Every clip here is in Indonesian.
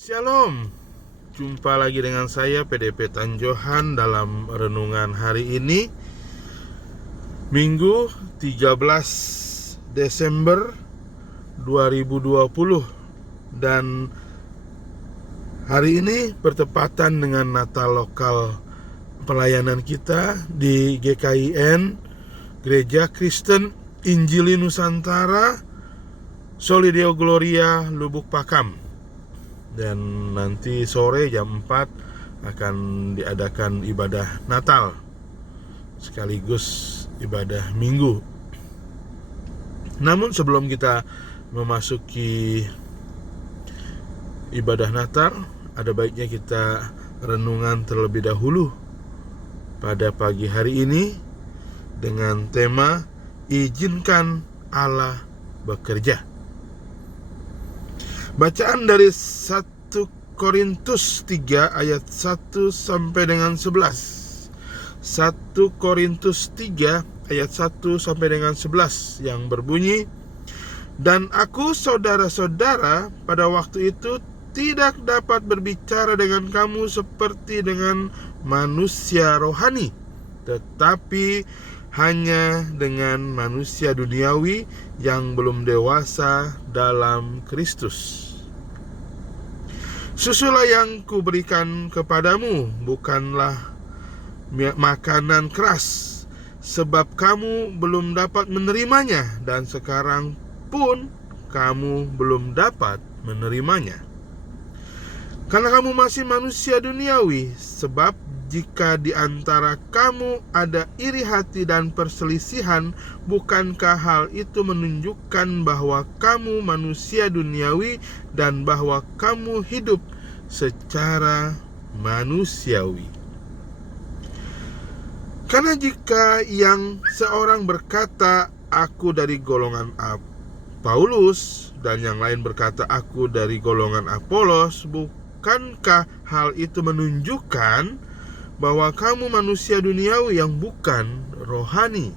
Shalom, jumpa lagi dengan saya PDP Tanjohan dalam renungan hari ini, Minggu 13 Desember 2020. Dan hari ini bertepatan dengan Natal lokal pelayanan kita di GKIN, Gereja Kristen Injili Nusantara, Soli Deo Gloria, Lubuk Pakam. Dan nanti sore jam 4 akan diadakan ibadah Natal sekaligus ibadah Minggu. Namun sebelum kita memasuki ibadah Natal, ada baiknya kita renungan terlebih dahulu pada pagi hari ini dengan tema Izinkan Allah bekerja. Bacaan dari 1 Korintus 3 ayat 1 sampai dengan 11. 1 Korintus 3 ayat 1 sampai dengan 11 yang berbunyi, "Dan aku saudara-saudara pada waktu itu tidak dapat berbicara dengan kamu seperti dengan manusia rohani, tetapi hanya dengan manusia duniawi yang belum dewasa dalam Kristus. Susulah yang kuberikan kepadamu, bukanlah makanan keras, sebab kamu belum dapat menerimanya, dan sekarang pun kamu belum dapat menerimanya. Karena kamu masih manusia duniawi, sebab jika di antara kamu ada iri hati dan perselisihan, bukankah hal itu menunjukkan bahwa kamu manusia duniawi dan bahwa kamu hidup secara manusiawi? Karena jika yang seorang berkata, aku dari golongan Paulus, dan yang lain berkata, aku dari golongan Apolos, bukankah hal itu menunjukkan bahwa kamu manusia duniawi yang bukan rohani?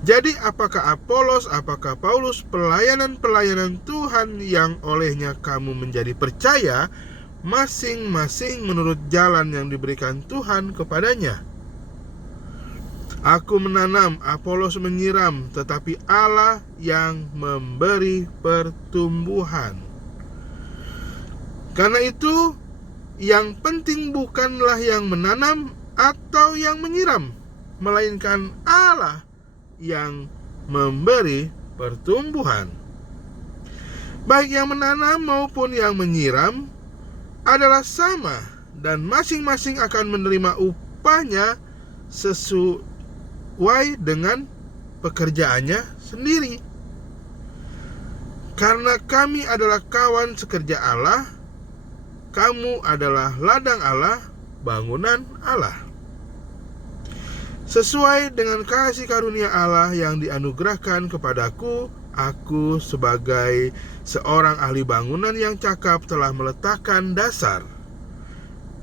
Jadi apakah Apolos, apakah Paulus pelayanan-pelayanan Tuhan yang olehnya kamu menjadi percaya, masing-masing menurut jalan yang diberikan Tuhan kepadanya? Aku menanam, Apolos menyiram, tetapi Allah yang memberi pertumbuhan. Karena itu, yang penting bukanlah yang menanam atau yang menyiram, melainkan Allah yang memberi pertumbuhan. Baik yang menanam maupun yang menyiram adalah sama, dan masing-masing akan menerima upahnya sesuai dengan pekerjaannya sendiri. Karena kami adalah kawan sekerja Allah, kamu adalah ladang Allah, bangunan Allah. Sesuai dengan kasih karunia Allah yang dianugerahkan kepadaku, aku sebagai seorang ahli bangunan yang cakap telah meletakkan dasar,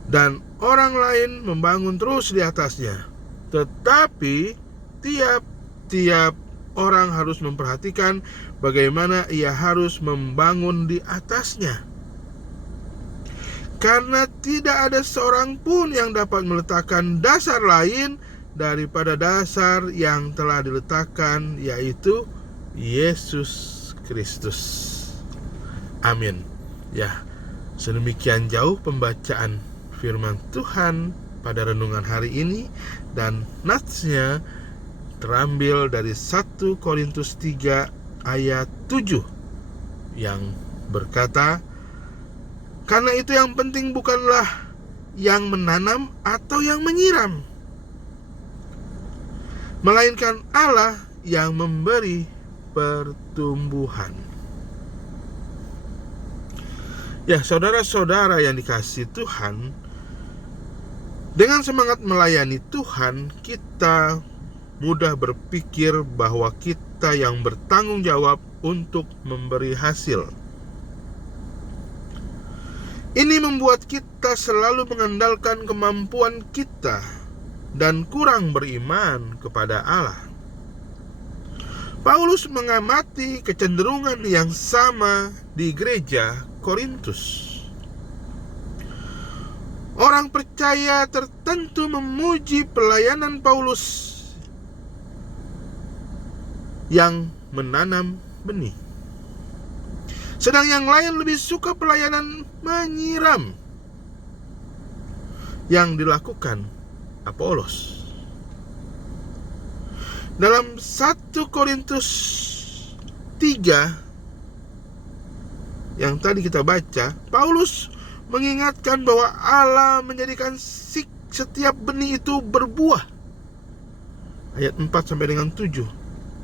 dan orang lain membangun terus di atasnya. Tetapi tiap-tiap orang harus memperhatikan bagaimana ia harus membangun di atasnya. Karena tidak ada seorang pun yang dapat meletakkan dasar lain daripada dasar yang telah diletakkan, yaitu Yesus Kristus. Amin. Ya, sedemikian jauh pembacaan firman Tuhan pada renungan hari ini, dan natsnya terambil dari 1 Korintus 3 ayat 7 yang berkata, karena itu yang penting bukanlah yang menanam atau yang menyiram, melainkan Allah yang memberi pertumbuhan. Ya, saudara-saudara yang dikasihi Tuhan, dengan semangat melayani Tuhan, kita mudah berpikir bahwa kita yang bertanggung jawab untuk memberi hasil. Ini membuat kita selalu mengandalkan kemampuan kita dan kurang beriman kepada Allah. Paulus mengamati kecenderungan yang sama di gereja Korintus. Orang percaya tertentu memuji pelayanan Paulus yang menanam benih, sedang yang lain lebih suka pelayanan menyiram yang dilakukan Apolos. Dalam 1 Korintus 3 yang tadi kita baca, Paulus mengingatkan bahwa Allah menjadikan setiap benih itu berbuah. Ayat 4 sampai dengan 7.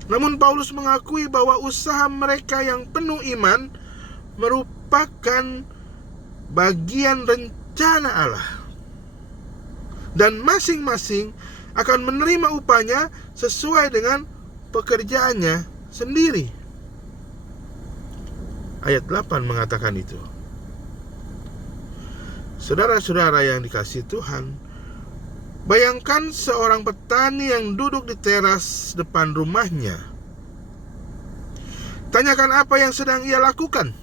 Namun Paulus mengakui bahwa usaha mereka yang penuh iman merupakan bagian rencana Allah, dan masing-masing akan menerima upahnya sesuai dengan pekerjaannya sendiri. Ayat 8 mengatakan itu. Saudara-saudara yang dikasihi Tuhan, bayangkan seorang petani yang duduk di teras depan rumahnya. Tanyakan apa yang sedang ia lakukan.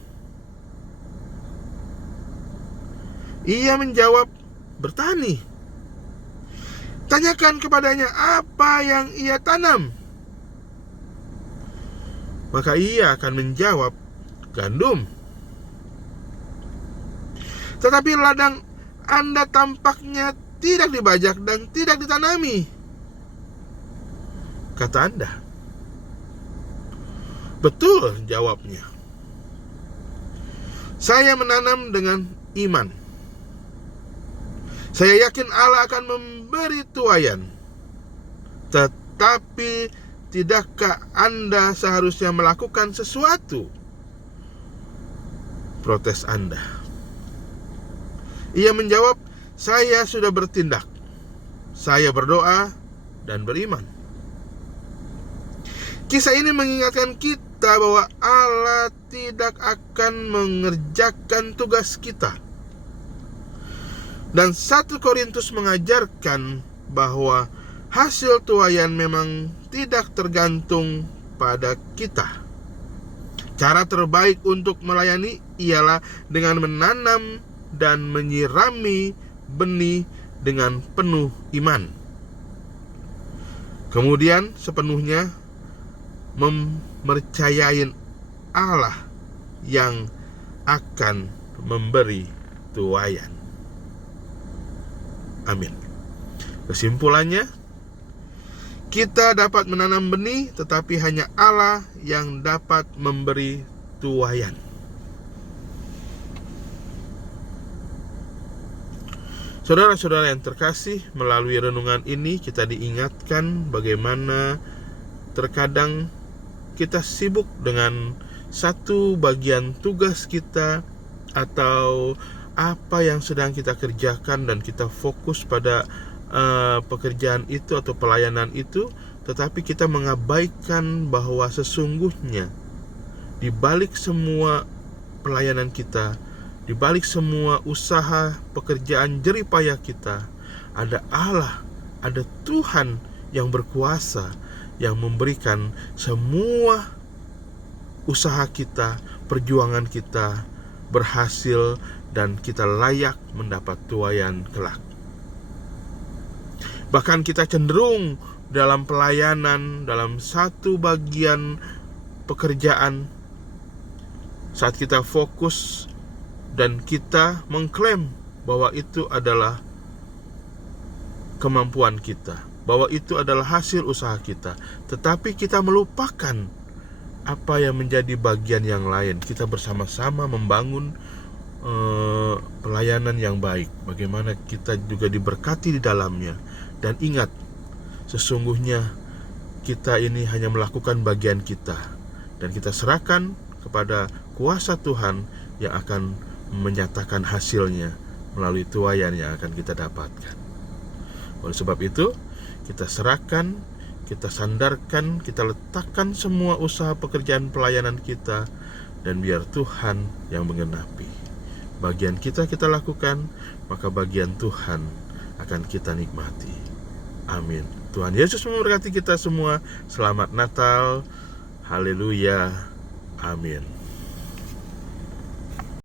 Ia menjawab, bertani. Tanyakan kepadanya apa yang ia tanam. Maka ia akan menjawab, gandum. Tetapi ladang Anda tampaknya tidak dibajak dan tidak ditanami, kata Anda. Betul, jawabnya. Saya menanam dengan iman. Saya yakin Allah akan memberi tuaian. Tetapi tidakkah Anda seharusnya melakukan sesuatu? Protes Anda. Ia menjawab, saya sudah bertindak. Saya berdoa dan beriman. Kisah ini mengingatkan kita bahwa Allah tidak akan mengerjakan tugas kita. Dan 1 Korintus mengajarkan bahwa hasil tuaian memang tidak tergantung pada kita. Cara terbaik untuk melayani ialah dengan menanam dan menyirami benih dengan penuh iman. Kemudian sepenuhnya mempercayai Allah yang akan memberi tuaian. Amin. Kesimpulannya, kita dapat menanam benih, tetapi hanya Allah yang dapat memberi tuaian. Saudara-saudara yang terkasih, melalui renungan ini kita diingatkan bagaimana terkadang kita sibuk dengan satu bagian tugas kita atau apa yang sedang kita kerjakan, dan kita fokus pada pekerjaan itu atau pelayanan itu, tetapi kita mengabaikan bahwa sesungguhnya di balik semua pelayanan kita, di balik semua usaha pekerjaan jerih payah kita, ada Allah, ada Tuhan yang berkuasa, yang memberikan semua usaha kita, perjuangan kita berhasil, dan kita layak mendapat tuaian kelak. Bahkan kita cenderung dalam pelayanan, dalam satu bagian pekerjaan, saat kita fokus dan kita mengklaim bahwa itu adalah kemampuan kita, bahwa itu adalah hasil usaha kita, tetapi kita melupakan apa yang menjadi bagian yang lain. Kita bersama-sama membangun pelayanan yang baik, bagaimana kita juga diberkati di dalamnya. Dan ingat, sesungguhnya kita ini hanya melakukan bagian kita, dan kita serahkan kepada kuasa Tuhan yang akan menyatakan hasilnya melalui tuaian yang akan kita dapatkan. Oleh sebab itu, kita serahkan, kita sandarkan, kita letakkan semua usaha pekerjaan pelayanan kita, dan biar Tuhan yang menggenapi. Bagian kita lakukan, maka bagian Tuhan akan kita nikmati. Amin. Tuhan Yesus memberkati kita semua. Selamat Natal. Haleluya. Amin.